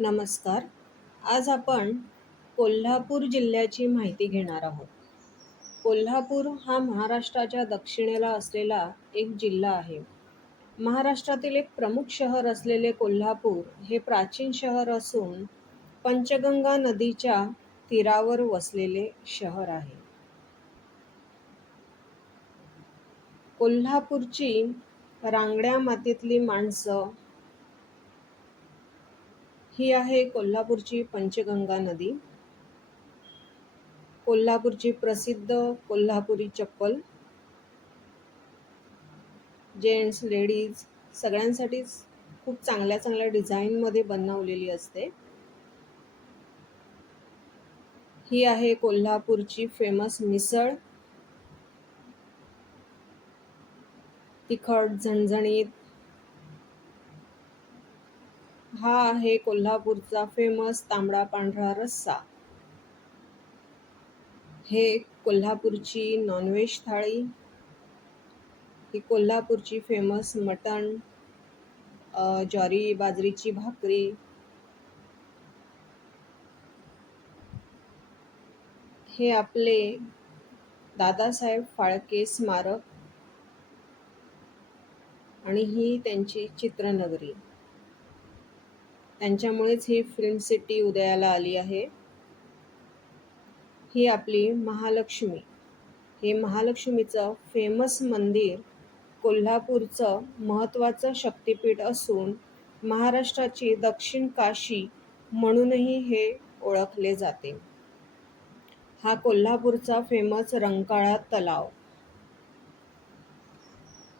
नमस्कार. आज आपण कोल्हापूर जिल्ह्याची माहिती घेणार आहोत. कोल्हापूर हा महाराष्ट्राच्या दक्षिणेला असलेला एक जिल्हा आहे. महाराष्ट्रातील एक प्रमुख शहर असलेले कोल्हापूर हे प्राचीन शहर असून पंचगंगा नदीच्या तीरावर वसलेले शहर आहे. कोल्हापूरची रांगड्या मातीतली माणसं ही आहे कोल्हापूरची पंचगंगा नदी. कोल्हापूरची प्रसिद्ध कोल्हापुरी चप्पल. जेंट्स लेडीज सगळ्यांसाठीच खूप चांगल्या चांगल्या डिझाईनमध्ये बनवलेली असते. ही आहे कोल्हापूरची फेमस मिसळ. तिखट झणझणीत हा आहे कोल्हापूरचा फेमस तांबडा पांढरा रस्सा. हे कोल्हापूरची नॉनव्हेज थाळी. ही कोल्हापूरची फेमस मटण ज्वारी बाजरीची भाकरी. हे आपले दादासाहेब फाळके स्मारक. आणि ही त्यांची चित्रनगरी. त्यांच्यामुळेच ही फिल्म सिटी उदयाला आली आहे. ही आपली महालक्ष्मी. हे महालक्ष्मीचं फेमस मंदिर कोल्हापूरचं महत्त्वाचं शक्तिपीठ असून महाराष्ट्राची दक्षिण काशी म्हणूनही हे ओळखले जाते. हा कोल्हापूरचा फेमस रंकाळा तलाव.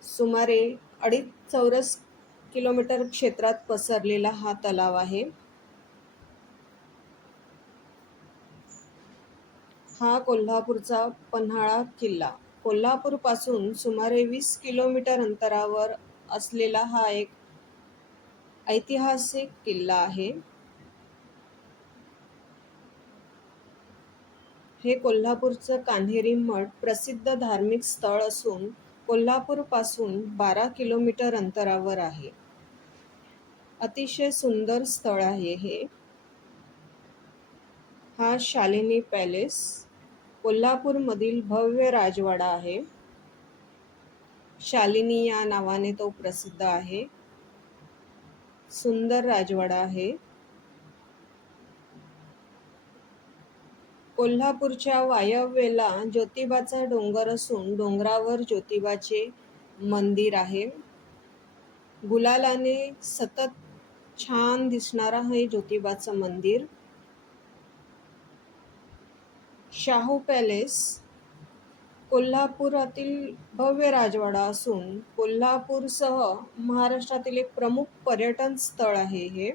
सुमारे अडीच चौरस किलोमीटर क्षेत्रात पसरलेला हा तलाव आहे. हा कोल्हापूरचा पन्हाळा किल्ला. कोल्हापूरपासून सुमारे वीस किलोमीटर अंतरावर असलेला हा एक ऐतिहासिक किल्ला आहे. हे कोल्हापूरचं कान्हेरी मठ प्रसिद्ध धार्मिक स्थळ असून कोल्हापूरपासून बारा किलोमीटर अंतरावर आहे. अतिशय सुंदर स्थळ आहे हे. हा शालिनी पॅलेस कोल्हापूरमधील भव्य राजवाडा आहे. शालिनी या नावाने तो प्रसिद्ध आहे. सुंदर राजवाडा आहे. कोल्हापूरच्या वायव्येला ज्योतिबाचा डोंगर असून डोंगरावर ज्योतिबाचे मंदिर आहे. गुलालाने सतत छान दिसणार आहे ज्योतिबाचं मंदिर. शाहू पॅलेस कोल्हापुरातील भव्य राजवाडा असून कोल्हापूरसह महाराष्ट्रातील एक प्रमुख पर्यटन स्थळ आहे हे.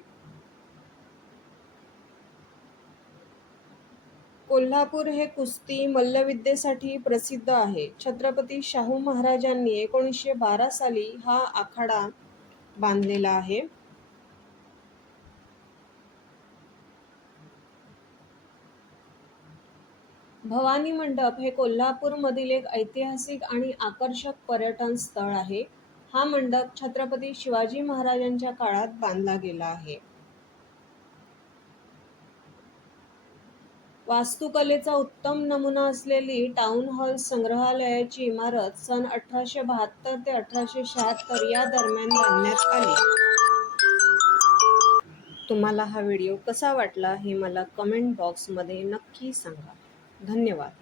कोल्हापूर हे कुस्ती मल्लविद्येसाठी प्रसिद्ध आहे. छत्रपती शाहू महाराजांनी एकोणीसशे बारा साली हा आखाडा बांधलेला आहे. भवानी मंडप हे कोल्हापूरमधील एक ऐतिहासिक आणि आकर्षक पर्यटन स्थळ आहे. हा मंडप छत्रपती शिवाजी महाराजांच्या काळात बांधला गेला आहे. वास्तुकलेचा उत्तम नमुना असलेली टाउन हॉल संग्रहालयाची इमारत सन अठराशे बहात्तर ते अठराशे शहात्तर या दरम्यान बांधण्यात आली. तुम्हाला हा व्हिडिओ कसा वाटला हे मला कमेंट बॉक्समध्ये नक्की सांगा. धन्यवाद